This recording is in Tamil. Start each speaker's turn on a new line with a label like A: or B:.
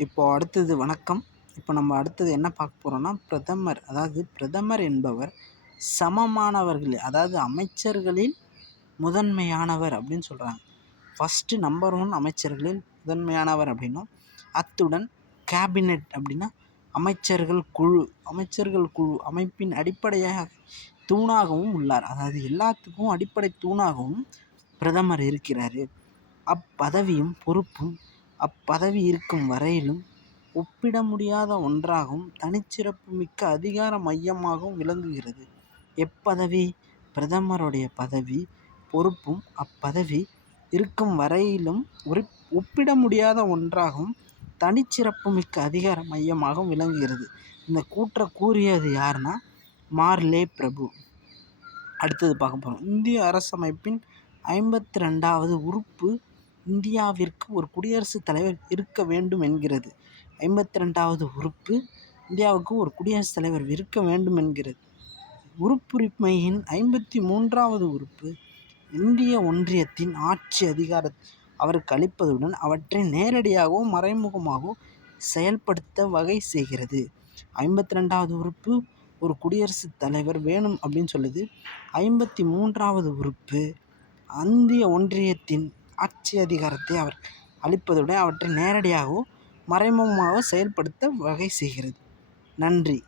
A: இப்போ அடுத்தது வணக்கம். இப்போ நம்ம அடுத்தது என்ன பார்க்க போகிறோம்னா பிரதமர் அதாவது பிரதமர் என்பவர் சமமானவர்கள் அதாவது அமைச்சர்களில் முதன்மையானவர் அப்படின்னு சொல்கிறாங்க ஃபஸ்ட்டு நம்பர் ஒன் அமைச்சர்களில் முதன்மையானவர் அப்படின்னும் அத்துடன் கேபினெட் அப்படின்னா அமைச்சர்கள் குழு அமைச்சர்கள் குழு அமைப்பின் அடிப்படையாக தூணாகவும் உள்ளார். அதாவது எல்லாத்துக்கும் அடிப்படை தூணாகவும் பிரதமர் இருக்கிறார். அப்பதவியும் பொறுப்பும் அப்பதவி இருக்கும் வரையிலும் ஒப்பிட முடியாத ஒன்றாகவும் தனிச்சிறப்பு மிக்க அதிகார மையமாகவும் விளங்குகிறது. எப்பதவி? பிரதமருடைய பதவி பொறுப்பும் அப்பதவி இருக்கும் வரையிலும் ஒரு ஒப்பிட முடியாத ஒன்றாகவும் தனிச்சிறப்பு மிக்க அதிகார மையமாகவும் விளங்குகிறது. இந்த கூற்றை கூறியது யாருன்னா மார்லே பிரபு. அடுத்தது பார்க்க போகிறோம் இந்திய அரசமைப்பின் ஐம்பத்தி ரெண்டாவது உறுப்பு இந்தியாவிற்கு ஒரு குடியரசுத் தலைவர் இருக்க வேண்டும் என்கிறது. ஐம்பத்தி ரெண்டாவது உறுப்பு இந்தியாவுக்கு ஒரு குடியரசுத் தலைவர் இருக்க வேண்டும் என்கிறது. உறுப்புரிமையின் ஐம்பத்தி மூன்றாவது உறுப்பு இந்திய ஒன்றியத்தின் ஆட்சி அதிகார அவருக்கு அளிப்பதுடன் அவற்றை நேரடியாகவோ மறைமுகமாகவோ செயல்படுத்த வகை செய்கிறது. ஐம்பத்தி ரெண்டாவது உறுப்பு ஒரு குடியரசுத் தலைவர் வேணும் அப்படின்னு சொல்லுது. ஐம்பத்தி மூன்றாவது உறுப்பு இந்திய ஒன்றியத்தின் ஆட்சி அதிகாரத்தை அவர் அளிப்பதுடன் அவற்றை நேரடியாகவும் மறைமுகமாக செயல்படுத்த வகை செய்கிறது. நன்றி.